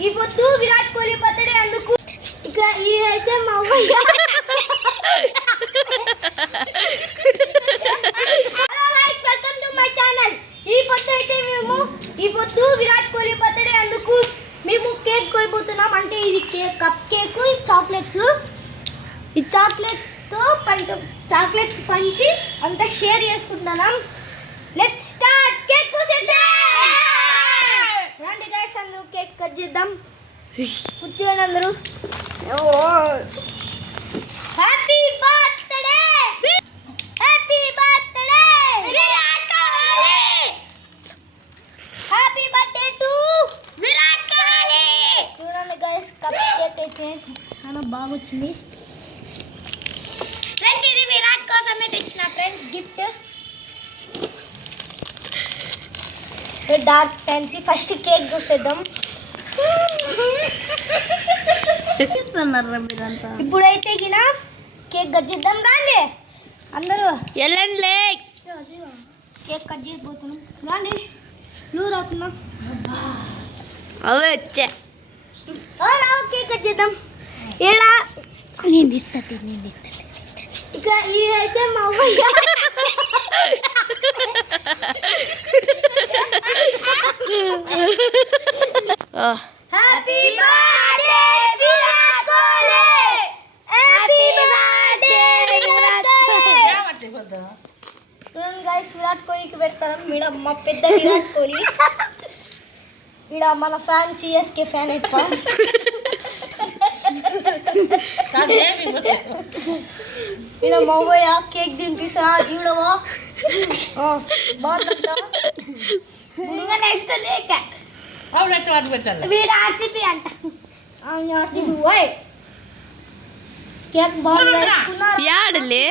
ಇವತ್ತು ವಿರಾಟ್ ಕೊಹ್ಲಿ ಬರ್ತಡೇ అందుకు ఇక ఈ అయితే మా అవ్వయ్య hello guys welcome to my channel ఈ పొద్దు అయితే మేము ఈ పొద్దు విరాట్ కోహ్లీ బర్త్డే అందుకు మేము కేక్ కోయబోతున్నాం అంటే ఇది కేక్ కప్ కేక్ ఈ చాక్లెట్స్ తో చాక్లెట్స్ పంచి అంతా షేర్ చేసుకుంటున్నాం లెట్స్ స్టార్ట్ కేక్ కోసేద్దాం రండి గైస్ అందరూ కేక్ కట్ చేద్దాం కూర్చోండి అందరూ happy birthday happy birthday Virat Kohli happy birthday to Virat Kohli చూడండి గైస్ కప్ కేక్ అయితే చాలా బాగా వచ్చింది ఫ్రెండ్స్ ఇది విరాట్ కోసమే తెచ్చిన friends gift dark fancy first cake కోసేద్దాం ఇప్పుడైతే గిన కేక్ కట్ చేద్దాం రండి అందరూ వెళ్ళండి కేక్ కట్ చేయబోతున్నాం రండి నువ్వు రాకున్నా అవే వచ్చా కేక్ కట్ చేద్దాం ఇలా నేను ఇస్తా ఇక ఈ అయితే మా అవ్వయ్య happy birthday Virat Kohli happy birthday Virat Kohli చూడండి గైస్ విరాట్ కోహ్లీకి పెడతాం ఈడ మా పెద్ద విరాట్ కోహ్లీ ఈడ మన ఫ్యాన్ సిఎస్కే ఫ్యాన్ ఎక్కువ ఈడ మా అవ్వయ్య కేక్ తినిపిస్తా ఈడవా బాగుంటుందా ఇంకా నెక్స్ట్ లేక వీడు ఆర్సీపీ అంట ఆర్సీపీ ఓయ్ కేక్ బాగా వేసుకున్నారు యాడలే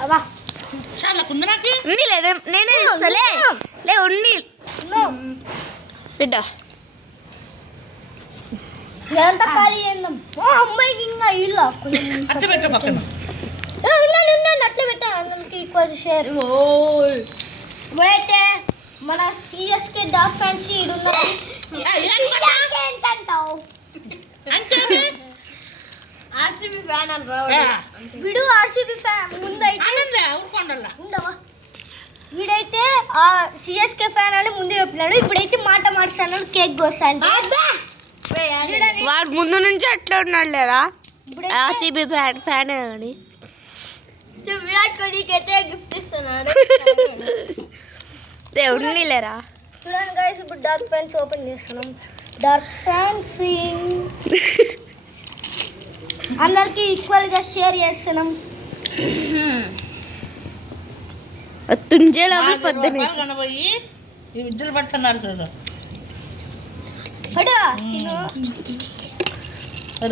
అబ్బా నేనే ఇస్తలే లే ఉన్ని బిడ్డ ఎంత ఖాళీ చేద్దాం అమ్మాయికి ఇంకా ఇల్లు అట్లా పెట్టాను అందరికి ఈక్వల్ షేర్ ఇప్పుడైతే మన సిఎస్కే డాక్ ఫ్యాన్సీ ఇడున్నారు ఏంటంటావు ఆర్సీబీ ఫ్యాన్ అని వీడు ఆర్సీబీ ఫ్యాన్ ముందైతే ఉండవా వీడైతే సిఎస్కే ఫ్యాన్ అని ముందే చెప్పినాడు ఇప్పుడైతే మాట మార్చాను కేక్ కోస్తాను వాడు ముందు నుంచి అట్లా ఉన్నాడు లేదా ఆర్సీబీ ఫ్యాన్ అని విరాట్ కోహ్లీకి అయితే గిఫ్ట్ ఇస్తున్నాడు దేవుడిని లేరా చూడండి గైస్ ఇప్పుడు డార్క్ ఫ్యాన్స్ ఓపెన్ చేస్తున్నాం డార్క్ ఫ్యాన్స్ అందరికి ఈక్వల్గా షేర్ చేస్తున్నాం తుంజేలా పొద్దున ఇద్దరు పడుతున్నారు చూడు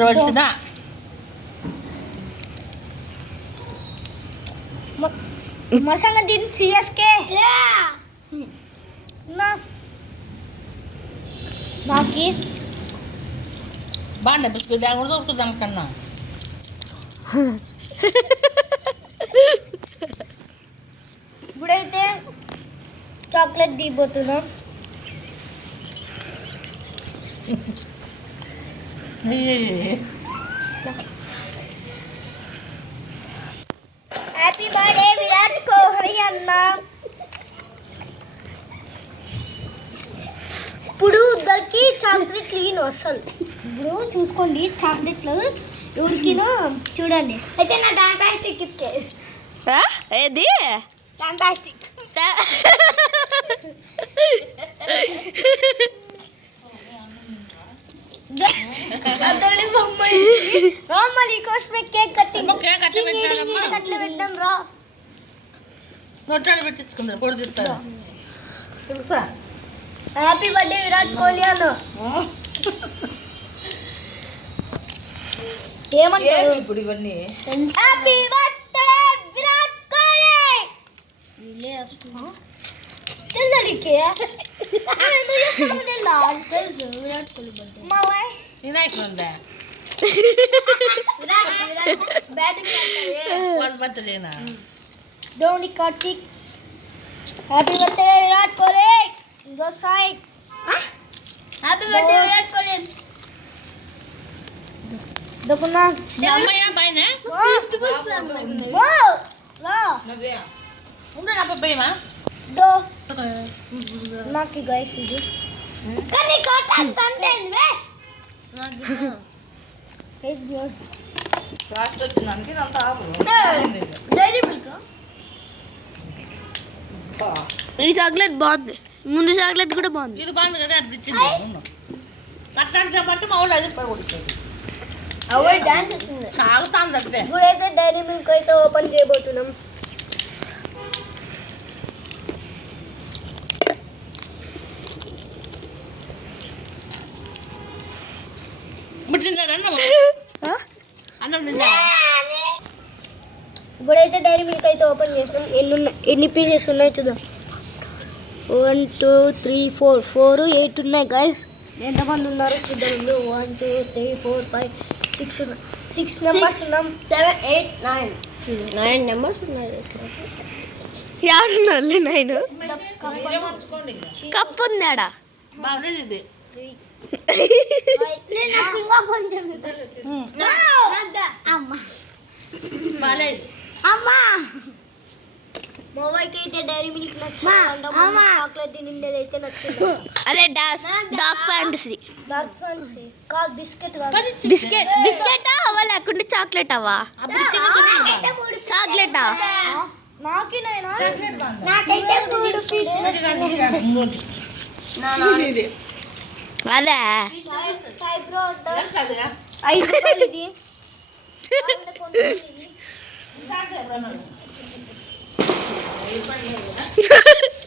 రోజునా మసంగా దీని సిఎస్కే బాకీ బాగుండే బిస్కెట్ కూడా దొరుకుతుంది కన్నా ఇప్పుడైతే చాక్లెట్ దిగిపోతున్నాం హ్యాపీ బర్త్డే విరాట్ కోహ్లీ అన్న ఇప్పుడు ఇద్దరికి చాక్లెట్ క్లీన్ వస్తుంది ఇప్పుడు చూసుకోండి చాక్లెట్లు ఎవరికినో చూడండి అయితే నా ఫ్యాంటాస్టిక్ ఇచ్చే ఏది ఫ్యాంటాస్టిక్ మమ్మల్ని కోసమే కేక్ కట్టింగ్ అట్లా పెట్టాం రా నొట్టాలు పెట్టించుకుంటారు పొడి తింటారు హ్యాపీ బర్త్డే విరాట్ కోహ్లీ అన్న ఏమంటారు ఇప్పుడు ఇవన్నీ హ్యాపీ బర్త్డే విరాట్ కోహ్లీ తెలుసా తెలుసు విరాట్ కోహ్లీ బర్త్డే మా వాయ్ వినాయకుడు బ్యాటింగ్ వాళ్ళ బర్త్డేనా Dhoni Karthik happy birthday Virat Kohli Sai happy birthday Virat Kohli దొకున్నా అమ్మయ్య పైన నువ్వే ఉండు నా భయమా దో నాకు గైస్ ఇది కానీ కోటన్ తంతేంది లాస్ట్ వచ్చిందానికి ఇదంతా ఆపు డైరీ మిల్క్ ఈ చాక్లెట్ బాగుంది ముందు చాక్లెట్ కూడా బాగుంది ఇది బాగుంది కదా అనిపించింది అట్లాంటి కాబట్టి మా వాళ్ళు అది పడుతుంది అవే డాన్స్ చేసింది సాగుతాంది అంటే ఇప్పుడైతే డైరీ మిల్క్ అయితే ఓపెన్ చేయబోతున్నాం ఇప్పుడు తిన్నారా అన్నం అన్నం తిన్నారా ఇప్పుడైతే డైరీ మిల్క్ అయితే ఓపెన్ చేసినాం ఎన్ని పీసెస్ ఉన్నాయి చూద్దాం 1 2 3 4 4 8 ఉన్నాయి గైస్ ఎంతమంది ఉన్నారు చూద్దాం 1 2 3 4 5 6 నెంబర్స్ ఉన్నాం 7 8 9 నెంబర్స్ ఉన్నాయి యాడున్నారులే నేను మీరే మార్చుకోండి ఇంకా కప్పు ఉందాడా బాగుండేది ఇది ఇంకా కొంచెం అమ్మా బాగాలేదు అమ్మా మావయ్యకి అయితే డైరీ మిల్క్ నచ్చింది చాక్లెట్ తినిండేది అయితే నచ్చింది అదే డార్క్ ఫ్యాంటసీ డార్క్ ఫ్యాన్సీ కాదు బిస్కెట్ కాదు బిస్కెట్ అవ్వ లేకుంటే చాక్లెట్ అవ్వా చాక్లెటా నాకైతే 3 పీసెస్ ఇది అదే 5 రూపాయలు ఇది కొంచెం ఇది